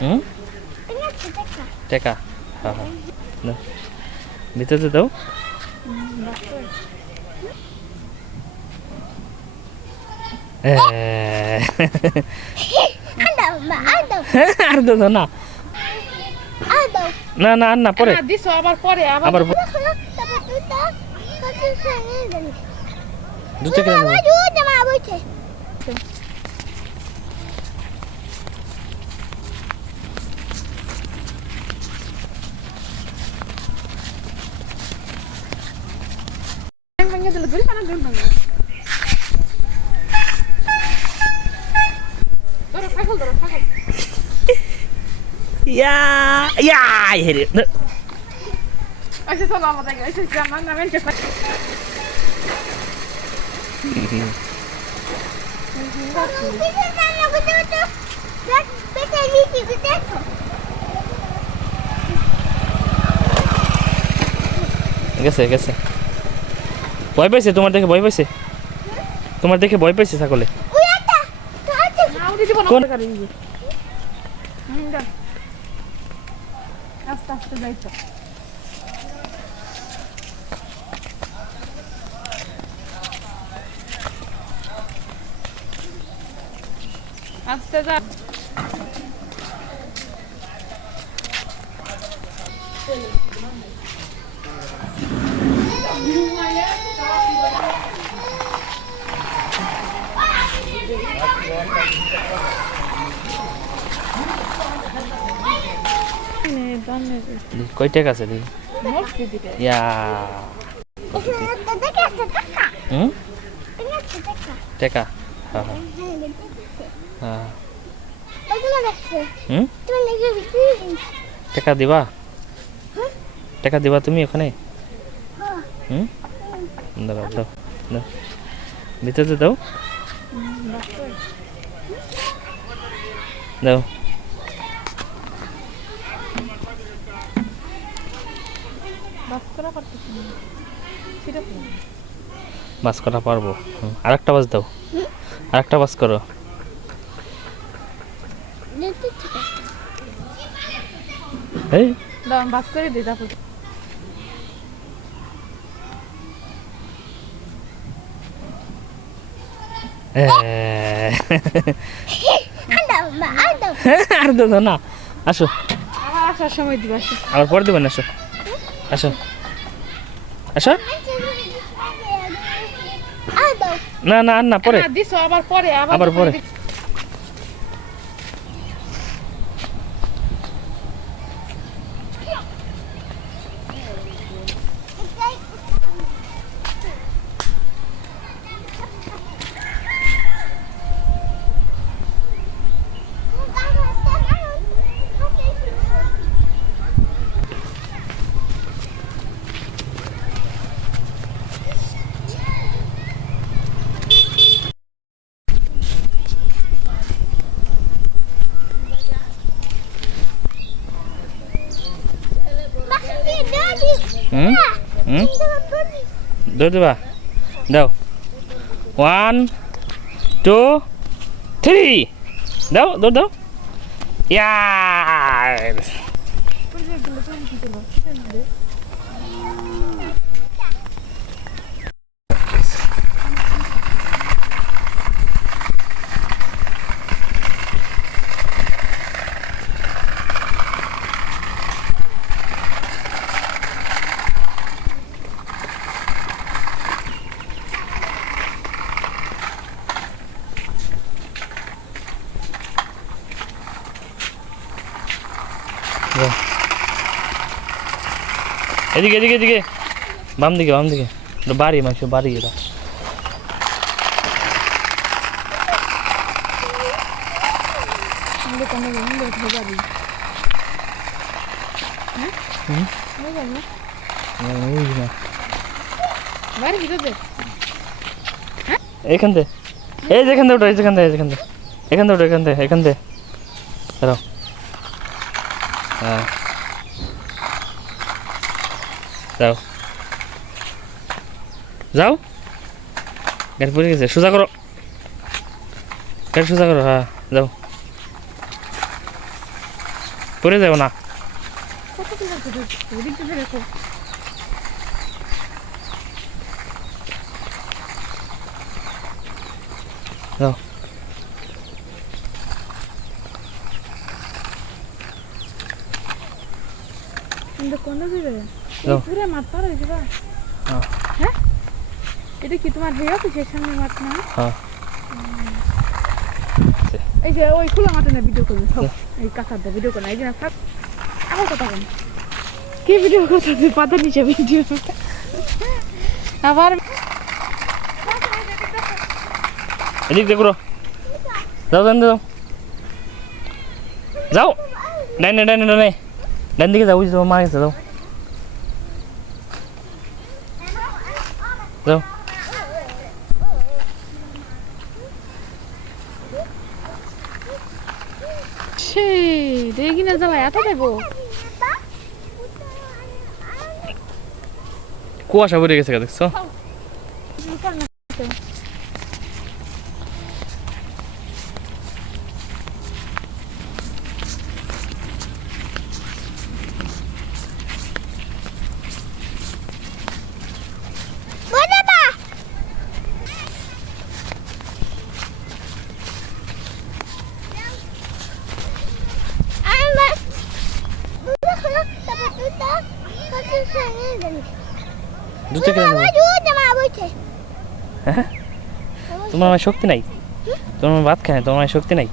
হুম টাকা হ্যাঁ হ্যাঁ দাও ভিতরে দাও আর দাও না না না আর না পরে আবার দুটো কেন ইয়া ইয়া হেরে Acho que só nova, acho que já não é de fazer. গেছে গেছে ভয় পাইছে তোমার দেখে ভয় পাইছে তোমার দেখে ভয় পাইছে ছাগলে কোন আস্তে আস্তে যাইতো আস্তে যা কয় টাকা আছে দিদি ইয়া হুম টাকা হ্যাঁ হ্যাঁ হুম টাকা দিবা টাকা দিবা তুমি ওখানে হুম দাও দাও দাও ভিতরে দাও দাও বাস করা পারবো আরেকটা বাস দাও আরেকটা বাস করো এই দাও বাস করে দিই তারপর আর দাও না আসো আবার আসার সময় দিবা আবার পরে দেবেন আসো আসো আসো না না আর না পরে দিছো আবার পরে আবার পরে হুম হুম দৌড় দেবা দাও 1 2 3 দাও দৌড় দাও ইয়া এদিকে এদিকে এদিকে বাম দিকে বাড়ি মাছ বাড়ি এটা এখান থেকে এই যেখান থেকে ওটা এখান থেকে এখান থেকে দাঁড়াও হ্যাঁ যাও যাও গাড়ি পড়ে গেছে সোজা করো গাড়ি সোজা করো হ্যাঁ যাও পড়ে যাবো না। কত কি করতে ওদিক থেকে দেখো যাও কিন্তু কোন দিকে যাও। ঘুরে মাঠ পার হয়ে যাবা হ্যাঁ। হ্যাঁ এটা কি তোমার হেয়া অফিসের সামনে মাঠ না হ্যাঁ এই যে ওই খোলা মাঠে না ভিডিও করবে সব এই কাঁচার দিয়ে ভিডিও করে না এই যে না থাক আমার কথা বল কি ভিডিও করতে পাতা নিচে ভিডিও আবার এদিক দেখো যাও ডান যাও যাও ডাইনে ডাইনে ডাইনে ডান দিকে যাও ওই যে তোমার মা গেছে যাও যাও ছি দেখি না জ্বালা এত দেবো কুয়াশা পড়ে গেছে দেখছো দুটো কেন হ্যাঁ তোমার আমার শক্তি নাই তোমার ভাত খায় তোমার শক্তি নাই